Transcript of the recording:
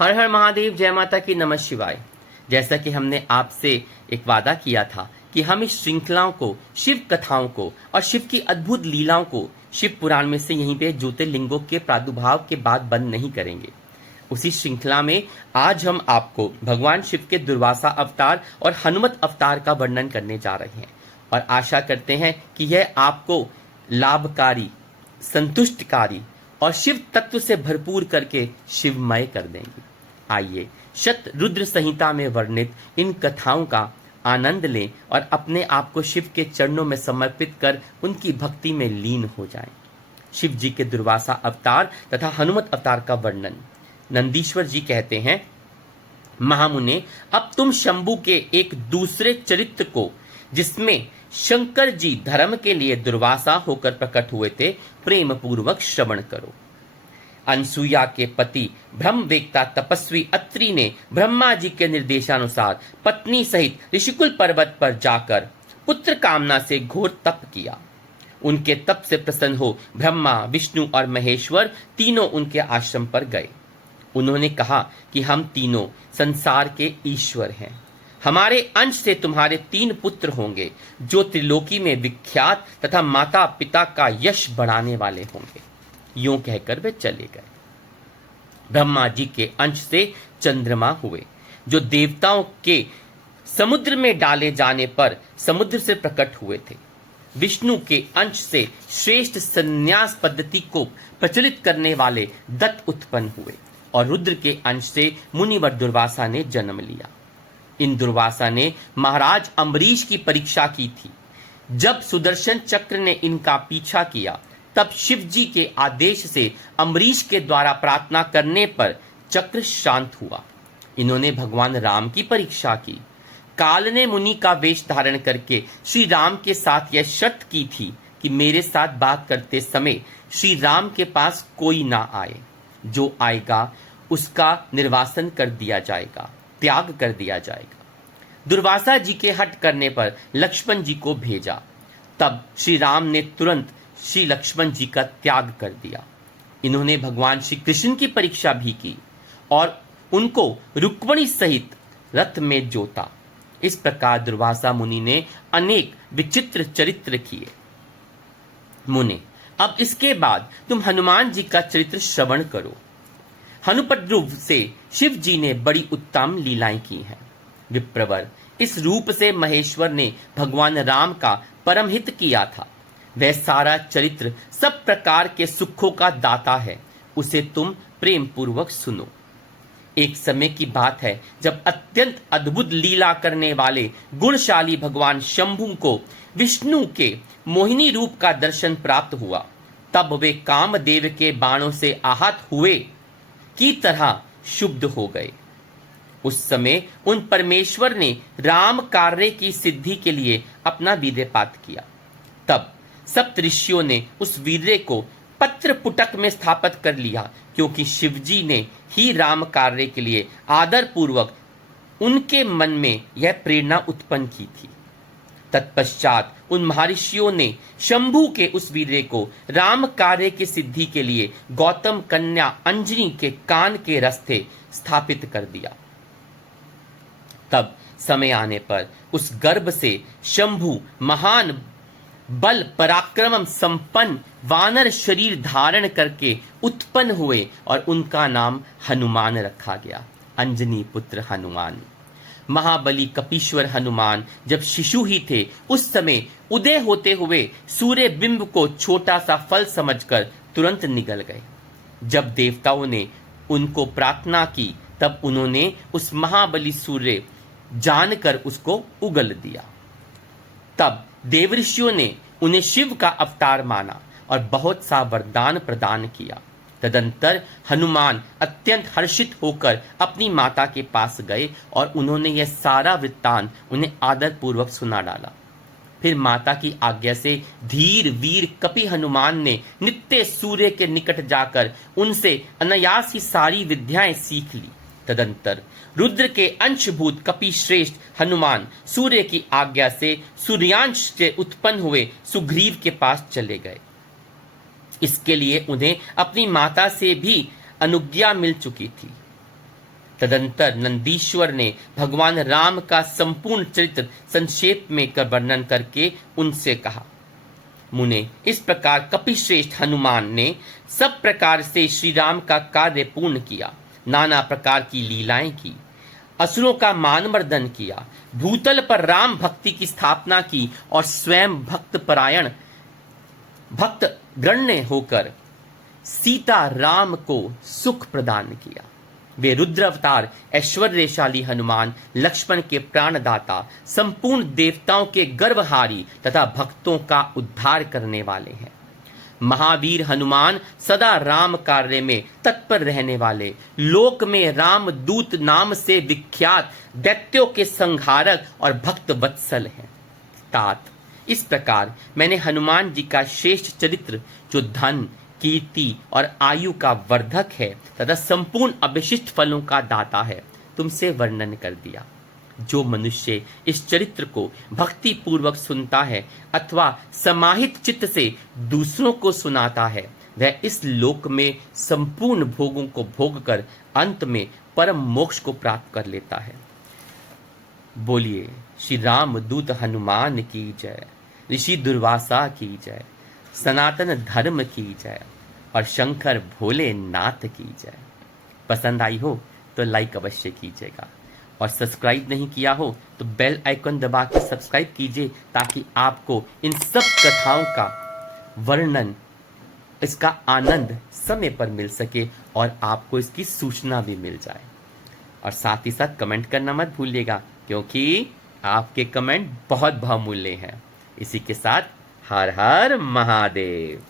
हर हर महादेव, जय माता की, नमः शिवाय। जैसा कि हमने आपसे एक वादा किया था कि हम इस श्रृंखलाओं को, शिव कथाओं को और शिव की अद्भुत लीलाओं को शिव पुराण में से यहीं पे ज्योतिर्लिंगों के प्रादुर्भाव के बाद बंद नहीं करेंगे। उसी श्रृंखला में आज हम आपको भगवान शिव के दुर्वासा अवतार और हनुमत अवतार का वर्णन करने जा रहे हैं और आशा करते हैं कि यह आपको लाभकारी, संतुष्टकारी और शिव तत्व से भरपूर करके शिवमय कर देंगे। आइए शत रुद्र संहिता में वर्णित इन कथाओं का आनंद लें और अपने आप को शिव के चरणों में समर्पित कर उनकी भक्ति में लीन हो जाएं। शिव जी के दुर्वासा अवतार तथा हनुमत अवतार का वर्णन। नंदीश्वर जी कहते हैं, महामुने, अब तुम शंभु के एक दूसरे चरित्र को, जिसमें शंकर जी धर्म के लिए दुर्वासा होकर प्रकट हुए थे, प्रेम पूर्वक श्रवण करो। अनसुईया के पति ब्रह्मवेत्ता तपस्वी अत्रि ने ब्रह्मा जी के निर्देशानुसार पत्नी सहित ऋषिकुल पर्वत पर जाकर पुत्र कामना से घोर तप किया। उनके तप से प्रसन्न हो ब्रह्मा, विष्णु और महेश्वर तीनों उनके आश्रम पर गए। उन्होंने कहा कि हम तीनों संसार के ईश्वर हैं। हमारे अंश से तुम्हारे 3 पुत्र होंगे जो त्रिलोकी में विख्यात तथा माता पिता का यश बढ़ाने वाले होंगे। यूं कहकर वे चले गए। ब्रह्मा जी के अंश से चंद्रमा हुए, जो देवताओं के समुद्र में डाले जाने पर समुद्र से प्रकट हुए थे। विष्णु के अंश से श्रेष्ठ संन्यास पद्धति को प्रचलित करने वाले दत्त उत्पन्न हुए और रुद्र के अंश से मुनिवर दुर्वासा ने जन्म लिया। इन दुर्वासा ने महाराज अम्बरीश की परीक्षा की थी। जब सुदर्शन चक्र ने इनका पीछा किया, तब शिव जी के आदेश से अम्बरीश के द्वारा प्रार्थना करने पर चक्र शांत हुआ। इन्होंने भगवान राम की परीक्षा की। काल ने मुनि का वेश धारण करके श्री राम के साथ यह शर्त की थी कि मेरे साथ बात करते समय श्री राम के पास कोई ना आए। जो आएगा उसका निर्वासन कर दिया जाएगा, त्याग कर दिया जाएगा। दुर्वासा जी के हट करने पर लक्ष्मण जी को भेजा। तब श्री राम ने तुरंत श्री लक्ष्मण जी का त्याग कर दिया। इन्होंने भगवान श्री कृष्ण की परीक्षा भी की और उनको रुक्मिणी सहित रथ में जोता। इस प्रकार दुर्वासा मुनि ने अनेक विचित्र चरित्र किए। मुने, अब इसके बाद तुम हनुमान जी का चरित्र श्रवण करो। हनुपद्रुव से शिव जी ने बड़ी उत्तम लीलाएं की हैं। विप्रवर, इस रूप से महेश्वर ने भगवान राम का परम हित किया था। वह सारा चरित्र सब प्रकार के सुखों का दाता है। उसे तुम प्रेम पूर्वक सुनो। एक समय की बात है जब अत्यंत अद्भुत लीला करने वाले गुणशाली भगवान शंभु को विष्णु के मोहिनी रूप का दर्शन प्राप्त हुआ। तब वे कामदेव के बाणों से आहत हुए की तरह शुद्ध हो गए। उस समय उन परमेश्वर ने राम कार्य की सिद्धि के लिए अपना वीर्यपात किया। तब सप्तऋषियों ने उस वीर्य को पत्र पुटक में स्थापित कर लिया, क्योंकि शिवजी ने ही राम कार्य के लिए आदर पूर्वक उनके मन में यह प्रेरणा उत्पन्न की थी। तत्पश्चात उन महर्षियों ने शंभु के उस वीर्य को राम कार्य की सिद्धि के लिए गौतम कन्या अंजनी के कान के रस्ते स्थापित कर दिया। तब समय आने पर उस गर्भ से शंभु महान बल पराक्रम संपन्न वानर शरीर धारण करके उत्पन्न हुए और उनका नाम हनुमान रखा गया। अंजनी पुत्र हनुमान। महाबली कपीश्वर हनुमान जब शिशु ही थे, उस समय उदय होते हुए सूर्य बिंब को छोटा सा फल समझकर तुरंत निगल गए। जब देवताओं ने उनको प्रार्थना की, तब उन्होंने उस महाबली सूर्य जानकर उसको उगल दिया। तब देवऋषियों ने उन्हें शिव का अवतार माना और बहुत सा वरदान प्रदान किया। तदंतर हनुमान अत्यंत हर्षित होकर अपनी माता के पास गए और उन्होंने यह सारा वृत्तांत उन्हें आदर पूर्वक सुना डाला। फिर माता की आज्ञा से धीर वीर कपि हनुमान ने नित्य सूर्य के निकट जाकर उनसे अनायास ही सारी विद्याएं सीख ली। तदंतर रुद्र के अंशभूत कपि श्रेष्ठ हनुमान सूर्य की आज्ञा से सूर्यांश से उत्पन्न हुए सुग्रीव के पास चले गए। इसके लिए उन्हें अपनी माता से भी अनुज्ञा मिल चुकी थी। तदंतर नंदीश्वर ने भगवान राम का संपूर्ण चरित्र संक्षेप में कर वर्णन करके उनसे कहा, मुने, इस प्रकार कपिश्रेष्ठ हनुमान ने सब प्रकार से श्री राम का कार्य पूर्ण किया, नाना प्रकार की लीलाएं की, असुरों का मानमर्दन किया, भूतल पर राम भक्ति की स्थापना की और स्वयं भक्त परायण भक्त गण्य होकर सीता राम को सुख प्रदान किया। वे रुद्र अवतार ऐश्वर्यशाली हनुमान लक्ष्मण के प्राणदाता, संपूर्ण देवताओं के गर्वहारी तथा भक्तों का उद्धार करने वाले हैं। महावीर हनुमान सदा राम कार्य में तत्पर रहने वाले, लोक में राम दूत नाम से विख्यात दैत्यों के संहारक और भक्त वत्सल हैं। तात, इस प्रकार मैंने हनुमान जी का श्रेष्ठ चरित्र, जो धन, कीर्ति और आयु का वर्धक है तथा संपूर्ण अविशिष्ट फलों का दाता है, तुमसे वर्णन कर दिया। जो मनुष्य इस चरित्र को भक्ति पूर्वक सुनता है अथवा समाहित चित्त से दूसरों को सुनाता है, वह इस लोक में संपूर्ण भोगों को भोग कर अंत में परम मोक्ष को प्राप्त कर लेता है। बोलिए श्री राम दूत हनुमान की जय, ऋषि दुर्वासा की जय, सनातन धर्म की जय और शंकर भोलेनाथ की जय। पसंद आई हो तो लाइक अवश्य कीजिएगा और सब्सक्राइब नहीं किया हो तो बेल आइकन दबा के सब्सक्राइब कीजिए, ताकि आपको इन सब कथाओं का वर्णन, इसका आनंद समय पर मिल सके और आपको इसकी सूचना भी मिल जाए। और साथ ही साथ कमेंट करना मत भूलिएगा, क्योंकि आपके कमेंट बहुत बहुमूल्य हैं। इसी के साथ हर हर महादेव।